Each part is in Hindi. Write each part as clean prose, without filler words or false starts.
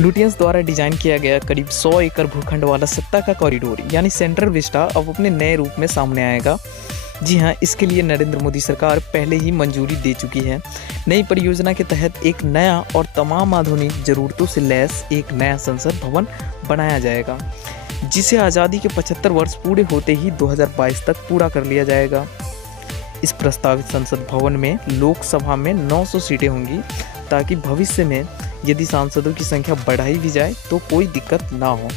लुटियंस द्वारा डिजाइन किया गया करीब 100 एकड़ भूखंड वाला सत्ता का कॉरिडोर यानी सेंट्रल विस्टा अब अपने नए रूप में सामने आएगा। जी हाँ, इसके लिए नरेंद्र मोदी सरकार पहले ही मंजूरी दे चुकी है। नई परियोजना के तहत एक नया और तमाम आधुनिक ज़रूरतों से लैस एक नया संसद भवन बनाया जाएगा, जिसे आज़ादी के 75 वर्ष पूरे होते ही 2022 तक पूरा कर लिया जाएगा। इस प्रस्तावित संसद भवन में लोकसभा में 900 सीटें होंगी, ताकि भविष्य में यदि सांसदों की संख्या बढ़ाई भी जाए तो कोई दिक्कत ना हो।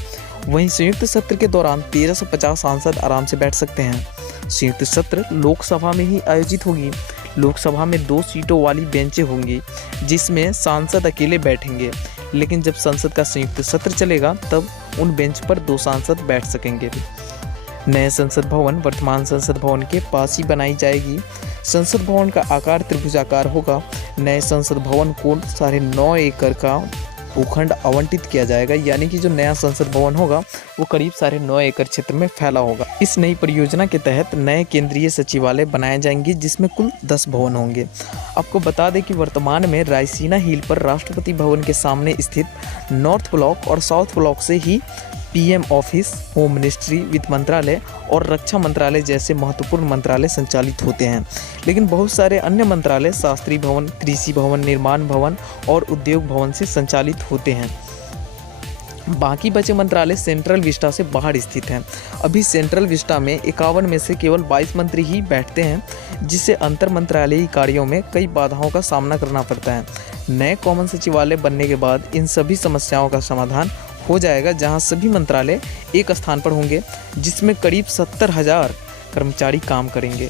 वहीं संयुक्त सत्र के दौरान 1350 सांसद आराम से बैठ सकते हैं। संयुक्त सत्र लोकसभा में ही आयोजित होगी। लोकसभा में 2 सीटों वाली बेंचें होंगी, जिसमें सांसद अकेले बैठेंगे, लेकिन जब संसद का संयुक्त सत्र चलेगा तब उन बेंच पर 2 सांसद बैठ सकेंगे। नए संसद भवन वर्तमान संसद भवन के पास ही बनाई जाएगी। संसद भवन का आकार त्रिभुजाकार होगा। नए संसद भवन को 9.5 एकड़ का भूखंड आवंटित किया जाएगा, यानी कि जो नया संसद भवन होगा वो करीब 9.5 एकड़ क्षेत्र में फैला होगा। इस नई परियोजना के तहत नए केंद्रीय सचिवालय बनाए जाएंगे, जिसमें कुल 10 भवन होंगे। आपको बता दें कि वर्तमान में रायसीना हिल पर राष्ट्रपति भवन के सामने स्थित नॉर्थ ब्लॉक और साउथ ब्लॉक से ही पीएम ऑफिस, होम मिनिस्ट्री, वित्त मंत्रालय और रक्षा मंत्रालय जैसे महत्वपूर्ण मंत्रालय संचालित होते हैं, लेकिन बहुत सारे अन्य मंत्रालय शास्त्री भवन, कृषि भवन, निर्माण भवन और उद्योग भवन से संचालित होते हैं। बाकी बचे मंत्रालय सेंट्रल विस्टा से बाहर स्थित हैं। अभी सेंट्रल विस्टा में 51 में से केवल 22 मंत्री ही बैठते हैं, जिससे अंतर मंत्रालयीय कार्यों में कई बाधाओं का सामना करना पड़ता है। नए कॉमन सचिवालय बनने के बाद इन सभी समस्याओं का समाधान हो जाएगा, जहां सभी मंत्रालय एक स्थान पर होंगे, जिसमें करीब 70,000 कर्मचारी काम करेंगे।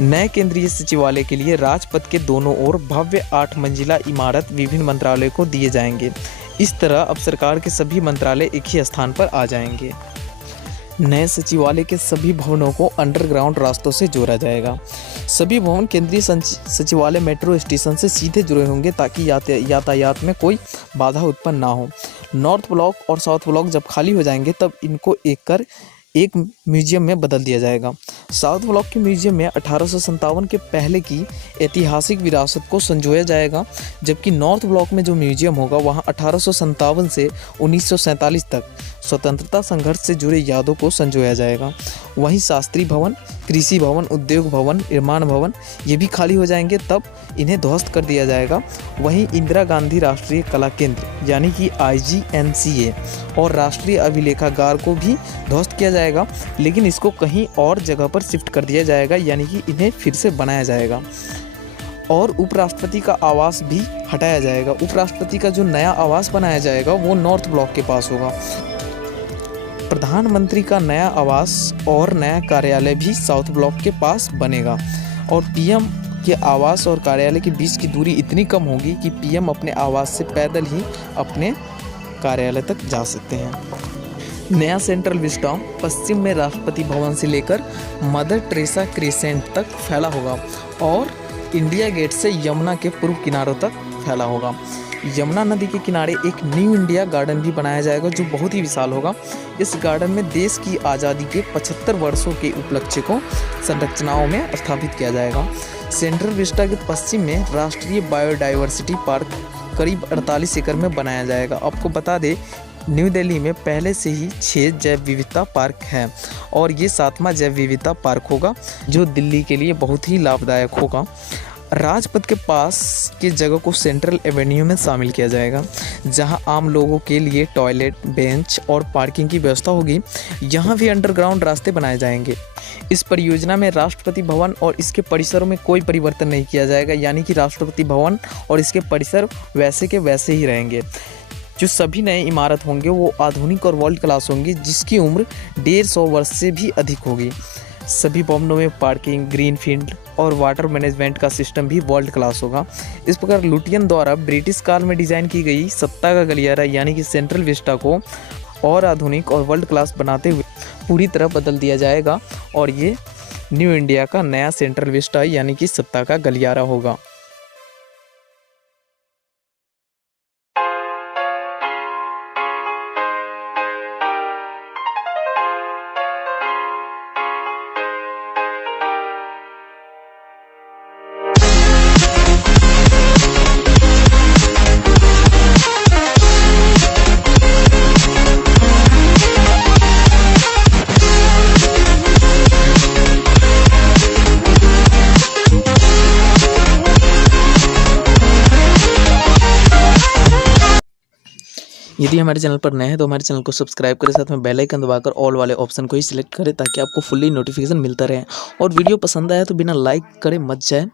नए केंद्रीय सचिवालय के लिए राजपथ के दोनों ओर भव्य 8 मंजिला इमारत विभिन्न मंत्रालयों को दिए जाएंगे। इस तरह अब सरकार के सभी मंत्रालय एक ही स्थान पर आ जाएंगे। नए सचिवालय के सभी भवनों को अंडरग्राउंड रास्तों से जोड़ा जाएगा। सभी भवन केंद्रीय सचिवालय मेट्रो स्टेशन से सीधे जुड़े होंगे, ताकि यातायात में कोई बाधा उत्पन्न ना हो। नॉर्थ ब्लॉक और साउथ ब्लॉक जब खाली हो जाएंगे तब इनको एक म्यूजियम में बदल दिया जाएगा। साउथ ब्लॉक के म्यूजियम में 1857 के पहले की ऐतिहासिक विरासत को संजोया जाएगा, जबकि नॉर्थ ब्लॉक में जो म्यूजियम होगा वहां 1857 से 1947 तक स्वतंत्रता संघर्ष से जुड़े यादों को संजोया जाएगा। वहीं शास्त्री भवन, कृषि भवन, उद्योग भवन, निर्माण भवन ये भी खाली हो जाएंगे, तब इन्हें ध्वस्त कर दिया जाएगा। वहीं इंदिरा गांधी राष्ट्रीय कला केंद्र यानी कि IGNCA और राष्ट्रीय अभिलेखागार को भी ध्वस्त किया जाएगा, लेकिन इसको कहीं और जगह पर शिफ्ट कर दिया जाएगा, यानी कि इन्हें फिर से बनाया जाएगा। और उपराष्ट्रपति का आवास भी हटाया जाएगा। उपराष्ट्रपति का जो नया आवास बनाया जाएगा वो नॉर्थ ब्लॉक के पास होगा। प्रधानमंत्री का नया आवास और नया कार्यालय भी साउथ ब्लॉक के पास बनेगा। और पीएम के आवास और कार्यालय के बीच की दूरी इतनी कम होगी कि पीएम अपने आवास से पैदल ही अपने कार्यालय तक जा सकते हैं। नया सेंट्रल विस्टा पश्चिम में राष्ट्रपति भवन से लेकर मदर टेरेसा क्रेसेंट तक फैला होगा और इंडिया गेट से यमुना के पूर्व किनारों तक फैला होगा। यमुना नदी के किनारे एक न्यू इंडिया गार्डन भी बनाया जाएगा, जो बहुत ही विशाल होगा। इस गार्डन में देश की आज़ादी के 75 वर्षों के उपलक्ष्य को संरचनाओं में स्थापित किया जाएगा। सेंट्रल विस्टा के पश्चिम में राष्ट्रीय बायोडाइवर्सिटी पार्क करीब 48 एकड़ में बनाया जाएगा। आपको बता दें, न्यू दिल्ली में पहले से ही 6 जैव विविधता पार्क हैं और ये 7वां जैव विविधता पार्क होगा, जो दिल्ली के लिए बहुत ही लाभदायक होगा। राजपथ के पास की जगह को सेंट्रल एवेन्यू में शामिल किया जाएगा, जहां आम लोगों के लिए टॉयलेट, बेंच और पार्किंग की व्यवस्था होगी। यहां भी अंडरग्राउंड रास्ते बनाए जाएंगे। इस परियोजना में राष्ट्रपति भवन और इसके परिसरों में कोई परिवर्तन नहीं किया जाएगा, यानी कि राष्ट्रपति भवन और इसके परिसर वैसे के वैसे ही रहेंगे। जो सभी नए इमारत होंगे वो आधुनिक और वर्ल्ड क्लास होंगी, जिसकी उम्र 150 वर्ष से भी अधिक होगी। सभी भवनों में पार्किंग, ग्रीन फील्ड और वाटर मैनेजमेंट का सिस्टम भी वर्ल्ड क्लास होगा। इस प्रकार लुटियन द्वारा ब्रिटिश काल में डिज़ाइन की गई सत्ता का गलियारा यानी कि सेंट्रल विस्टा को और आधुनिक और वर्ल्ड क्लास बनाते हुए पूरी तरह बदल दिया जाएगा और ये न्यू इंडिया का नया सेंट्रल विस्टा यानी कि सत्ता का गलियारा होगा। यदि हमारे चैनल पर नए हैं तो हमारे चैनल को सब्सक्राइब करें, साथ में बेल आइकन दबाकर ऑल वाले ऑप्शन को ही सिलेक्ट करें ताकि आपको फुल्ली नोटिफिकेशन मिलता रहे। और वीडियो पसंद आया तो बिना लाइक करे मत जाए।